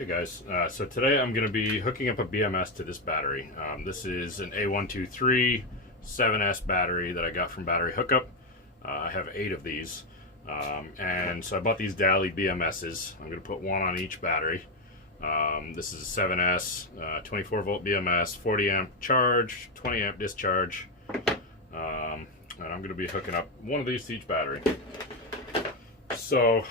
Hey guys, so today I'm going to be hooking up a BMS to this battery. This is an A123 7S battery that I got from Battery Hookup. I have 8 of these, and so I bought these Daly BMSs. I'm going to put one on each battery. This is a 7S, 24 volt BMS, 40 amp charge, 20 amp discharge, and I'm going to be hooking up one of these to each battery. So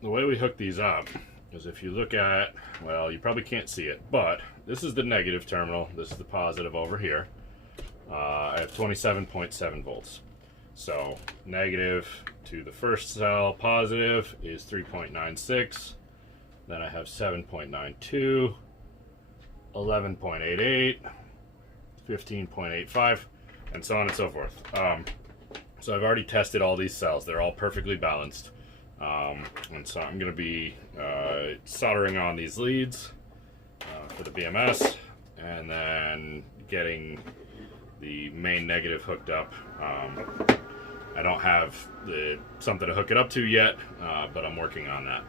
the way we hook these up is if you look at, well, you probably can't see it, but this is the negative terminal, this is the positive over here. I have 27.7 volts. So negative to the first cell, positive is 3.96. Then I have 7.92, 11.88, 15.85, and so on and so forth. So I've already tested all these cells. They're all perfectly balanced. And so I'm going to be soldering on these leads for the BMS, and then getting the main negative hooked up. I don't have something to hook it up to yet, but I'm working on that.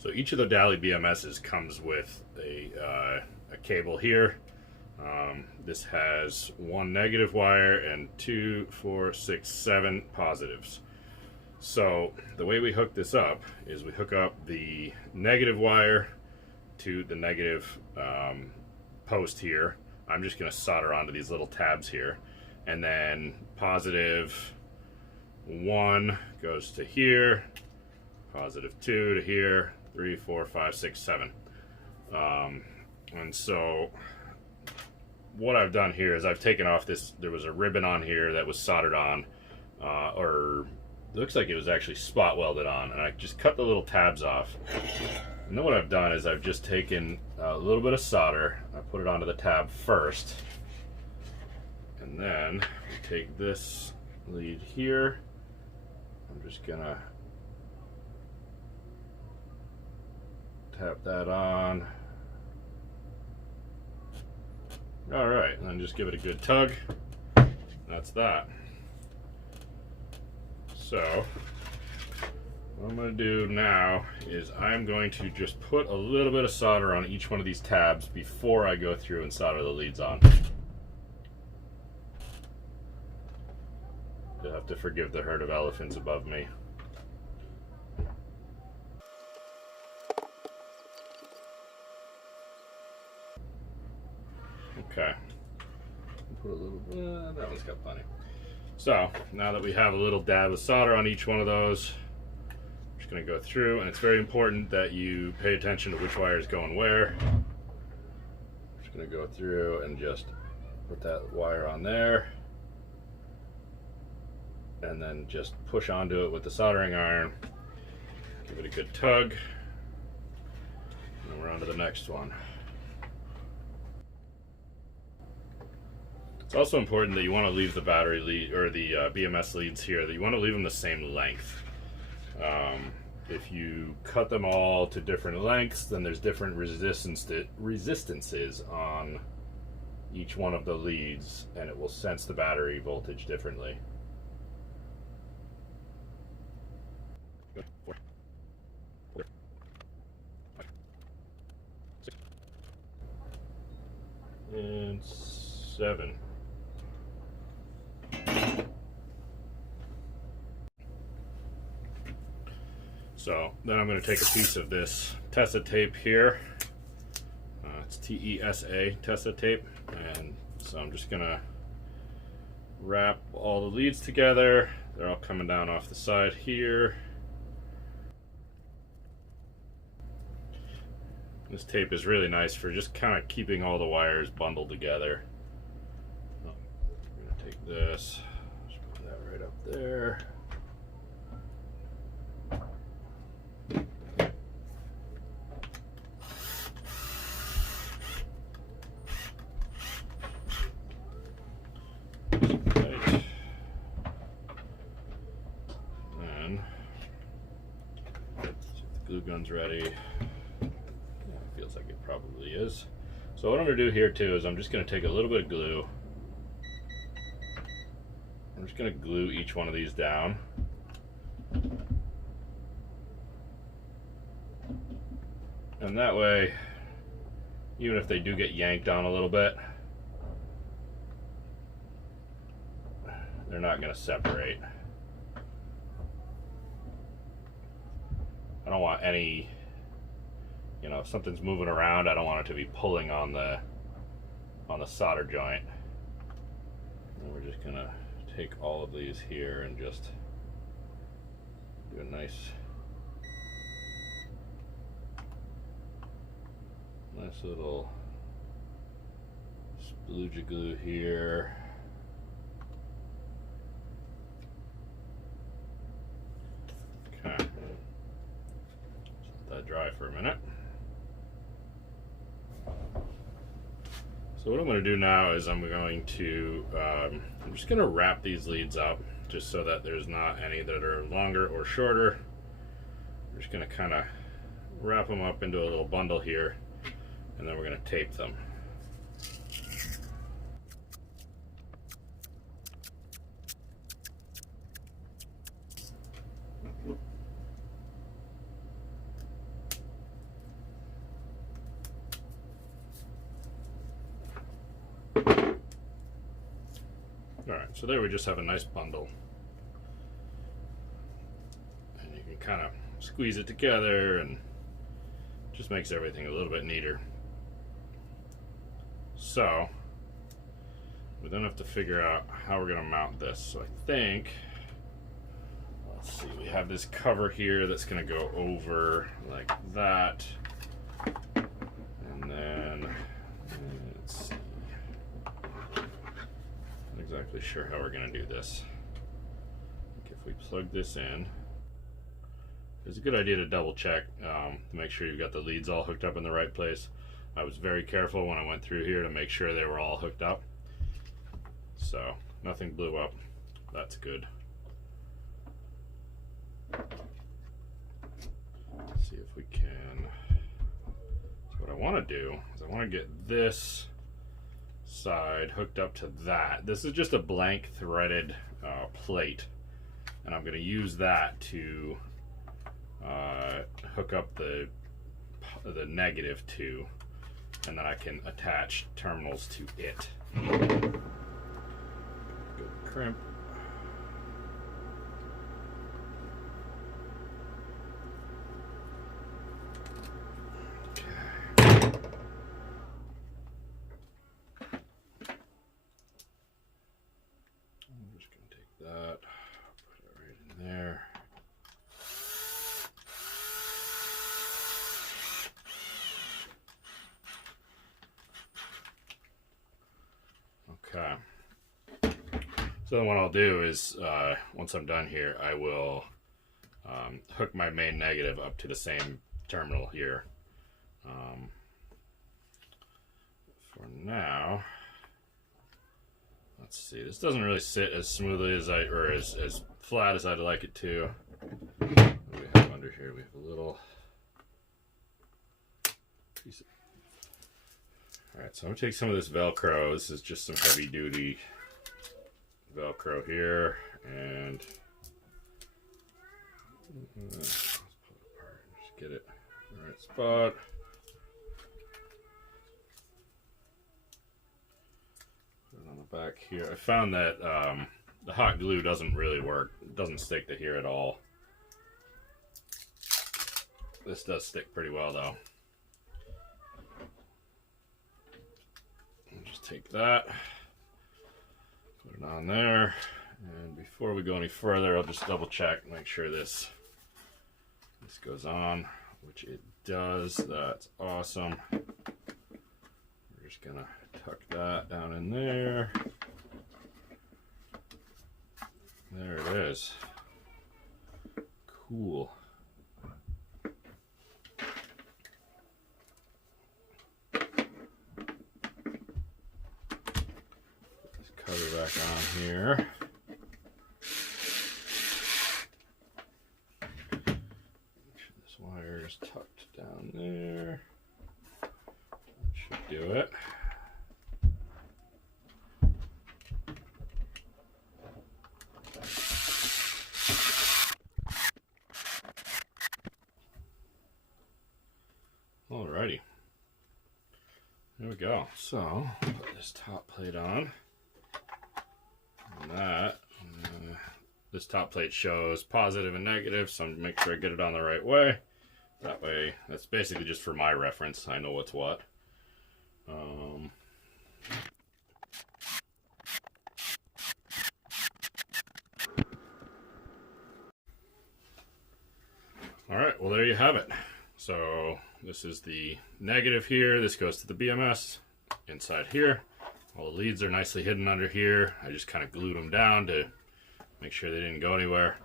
So each of the Daly BMSs comes with a cable here. This has one negative wire and 2, 4, 6, 7 positives. So the way we hook this up is we hook up the negative wire to the negative post here. I'm just going to solder onto these little tabs here, and then positive 1 goes to here, positive 2 to here, 3, 4, 5, 6, 7. And so what I've done here is I've taken off this, there was a ribbon on here that was soldered on, or it looks like it was actually spot welded on, and I just cut the little tabs off. And then what I've done is I've just taken a little bit of solder, I put it onto the tab first, and then we take this lead here. I'm just gonna tap that on. All right, and then just give it a good tug. That's that. So what I'm going to do now is I'm going to just put a little bit of solder on each one of these tabs before I go through and solder the leads on. You'll have to forgive the herd of elephants above me. Okay. Put a little bit, that one's got plenty. So now that we have a little dab of solder on each one of those, I'm just going to go through, and it's very important that you pay attention to which wire is going where. I'm just going to go through and just put that wire on there, and then just push onto it with the soldering iron, give it a good tug, and then we're on to the next one. It's also important that you want to leave the battery lead, or the BMS leads here, that you want to leave them the same length. If you cut them all to different lengths, then there's different resistances on each one of the leads, and it will sense the battery voltage differently. And 7. So then I'm going to take a piece of this Tessa tape here. It's TESA, Tessa tape. And so I'm just going to wrap all the leads together. They're all coming down off the side here. This tape is really nice for just kind of keeping all the wires bundled together. I'm going to take this, just put that right up there. Glue gun's ready. Yeah, it feels like it probably is. So what I'm going to do here too is I'm just going to take a little bit of glue. I'm just going to glue each one of these down. And that way, even if they do get yanked on a little bit, they're not going to separate. I don't want any, you know, if something's moving around, I don't want it to be pulling on the solder joint. And we're just going to take all of these here and just do a nice little splooge glue here. Okay. Let that dry for a minute. So what I'm going to do now is I'm going to, I'm just going to wrap these leads up just so that there's not any that are longer or shorter. I'm just going to kind of wrap them up into a little bundle here, and then we're going to tape them. Alright, so there we just have a nice bundle. And you can kind of squeeze it together and just makes everything a little bit neater. So, we then have to figure out how we're going to mount this. So I think, let's see, we have this cover here that's going to go over like that. And then, let's see. Not exactly sure how we're going to do this. I think if we plug this in, it's a good idea to double check to make sure you've got the leads all hooked up in the right place. I was very careful when I went through here to make sure they were all hooked up. So nothing blew up. That's good. Let's see if we can. So what I want to do is I want to get this side hooked up to that. This is just a blank threaded plate, and I'm going to use that to hook up the negative to, and then I can attach terminals to it. Good crimp. Okay. I'm just going to take that, put it right in there. Okay. So then what I'll do is, once I'm done here, I will hook my main negative up to the same terminal here. For now, let's see. This doesn't really sit as smoothly as as flat as I'd like it to. What do we have under here? We have a little piece of. Alright, so I'm going to take some of this Velcro. This is just some heavy duty Velcro here, and let's pull it apart and just get it in the right spot. Put it on the back here. I found that the hot glue doesn't really work. It doesn't stick to here at all. This does stick pretty well though. Just take that, put it on there, and before we go any further, I'll just double check, make sure this goes on, which it does. That's awesome. We're just gonna tuck that down in there. There it is. Cool. Cover back on here. Make sure this wire is tucked down there. That should do it. Alrighty. There we go. So, put this top plate on. And that, this top plate shows positive and negative, so I'm make sure I get it on the right way. That way, that's basically just for my reference. I know what's what. Alright, well there you have it. So this is the negative here. This goes to the BMS inside here. All the leads are nicely hidden under here. I just kind of glued them down to make sure they didn't go anywhere.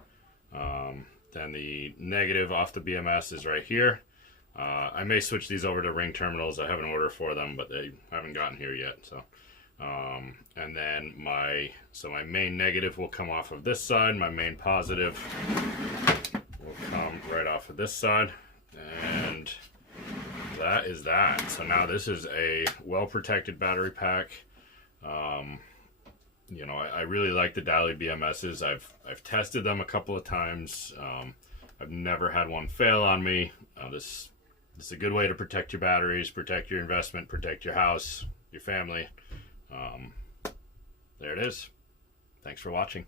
Then the negative off the BMS is right here. I may switch these over to ring terminals. I have an order for them, but they haven't gotten here yet. So, and then my main negative will come off of this side. My main positive will come right off of this side. And that is that. So now this is a well-protected battery pack. You know, I really like the Daly BMSs. I've tested them a couple of times. I've never had one fail on me. This is a good way to protect your batteries, protect your investment, protect your house, your family. There it is. Thanks for watching.